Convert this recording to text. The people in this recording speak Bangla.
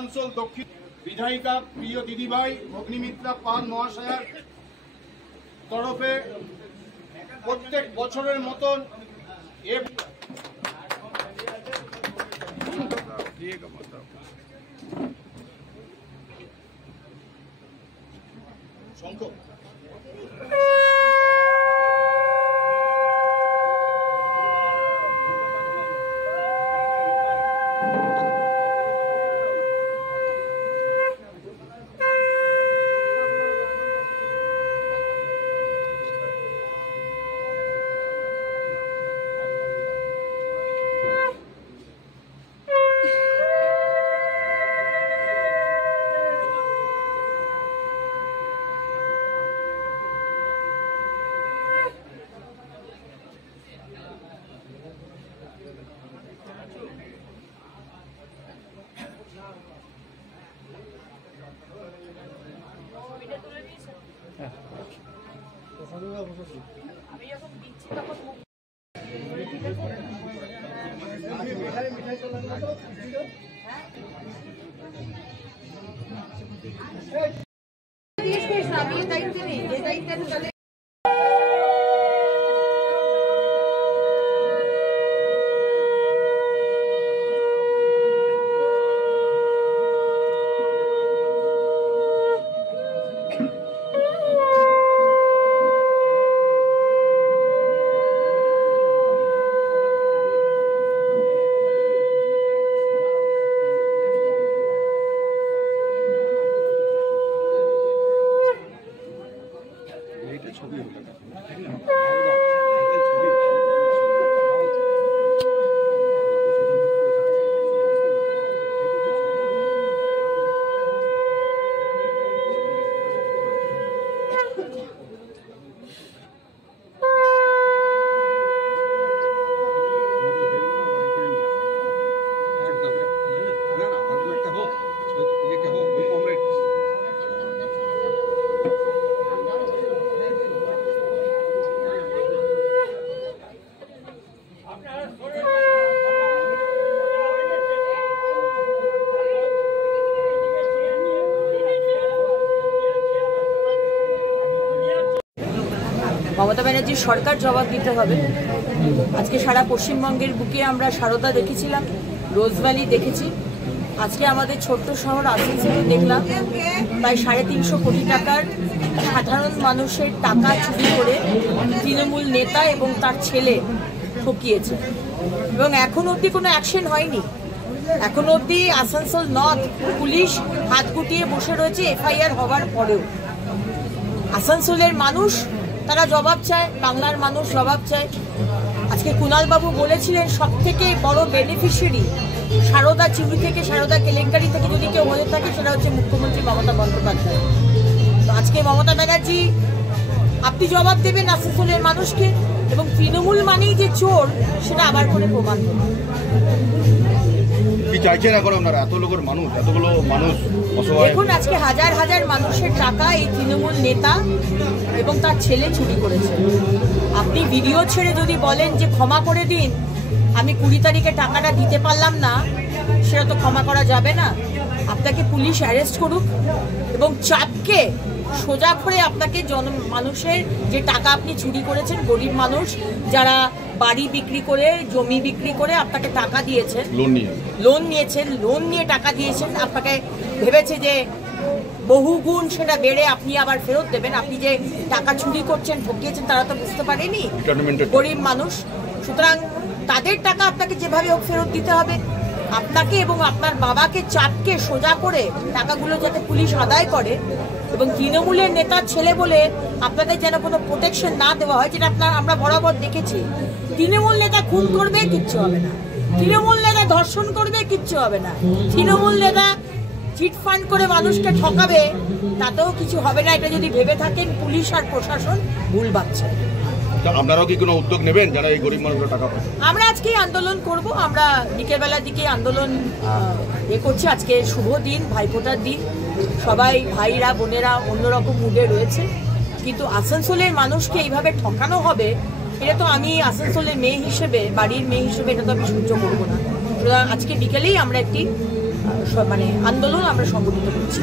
আসানসোল দক্ষিণ বিধায়িকা প্রিয় দিদিভাই অগ্নিমিত্রা পাল মহাশয়ার তরফে প্রত্যেক বছরের মতন মমতা ব্যানার্জির সরকার জবাব দিতে হবে। আজকে সারা পশ্চিমবঙ্গের বুকে আমরা সারদা দেখেছিলাম, রোজভ্যালি দেখেছি, আজকে আমাদের ছোট্ট শহর আসানসোলে দেখলাম প্রায় 350 কোটি টাকার সাধারণ মানুষের টাকা চুরি করে তৃণমূল নেতা এবং তার ছেলে ঠকিয়েছে এবং এখন অবধি কোনো অ্যাকশন হয়নি। এখন অবধি আসানসোল নর্থ পুলিশ হাত গুটিয়ে বসে রয়েছে এফআইআর হওয়ার পরেও। আসানসোলের মানুষ তারা জবাব চায়, বাংলার মানুষ জবাব চায়। আজকে কুণালবাবু বলেছিলেন সব থেকে বড় বেনিফিশিয়ারি সারদা চুরি থেকে, সারদা কেলেঙ্কারি থেকে যদি কেউ হয়ে থাকে সেটা হচ্ছে মুখ্যমন্ত্রী মমতা বন্দ্যোপাধ্যায়। তো আজকে মমতা ব্যানার্জি আপনি জবাব দেবেন আসানসোলের মানুষকে, এবং তৃণমূল মানেই যে চোর সেটা আবার করে প্রমাণ করবেন। দেখুন আজকে হাজার হাজার মানুষের টাকা এই তৃণমূল নেতা এবং তার ছেলে চুরি করেছে। আপনি ভিডিও ছেড়ে যদি বলেন যে ক্ষমা করে দিন, আমি 20 তারিখে টাকাটা দিতে পারলাম না, সেটা তো ক্ষমা করা যাবে না। আপনাকে পুলিশ অ্যারেস্ট করুক এবং চাপকে সোজা করে আপনাকে মানুষের যে টাকা আপনি চুরি করেছেন, গরিব মানুষ যারা বাড়ি বিক্রি করে, জমি বিক্রি করে আপনাকে টাকা দিয়েছেন, লোন নিয়ে টাকা দিয়েছেন, আপনাকে ভেবেছে যে বহুগুণ সেটা বেড়ে আপনি আবার ফেরত দেবেন। আপনি যে টাকা চুরি করছেন, ঠকিয়েছেন, তারা তো বুঝতে পারেনি, গরিব মানুষ। সুতরাং তাদের টাকা আপনাকে যেভাবে হোক ফেরত দিতে হবে। আপনাকে এবং আপনার বাবাকে চাপকে সোজা করে টাকাগুলো যাতে পুলিশ আদায় করে, এবং তৃণমূলের নেতার ছেলে বলে আপনাদের যেন কোনো প্রোটেকশন না দেওয়া হয়, যেটা আমরা বরাবর দেখেছি। তৃণমূল নেতা খুন করবে, কিচ্ছু হবে না। তৃণমূল নেতা ধর্ষণ করবে, কিচ্ছু হবে না। তৃণমূল নেতা চিটফান্ড করে মানুষকে ঠকাবে, তাতেও কিছু হবে না। এটা যদি ভেবে থাকেন পুলিশ আর প্রশাসন ভুল ভাবছে। আপনারাও কি কোনো উদ্যোগ নেবেন যারা এই গরিব মানুষের টাকা পায়? আমরা আজকে আন্দোলন করব। আমরা বিকেলবেলার দিকে আন্দোলন করছি। আজকে শুভ দিন, ভাইফোঁটার দিন, সবাই ভাইরা বোনেরা অন্যরকম মুডে রয়েছে, কিন্তু আসানসোলের মানুষকে এইভাবে ঠকানো হবে, এটা তো আমি আসানসোলের মেয়ে হিসেবে, বাড়ির মেয়ে হিসেবে এটা তো আমি সহ্য করবো না। সুতরাং আজকে বিকেলেই আমরা একটি মানে আন্দোলন আমরা সংগঠিত করছি।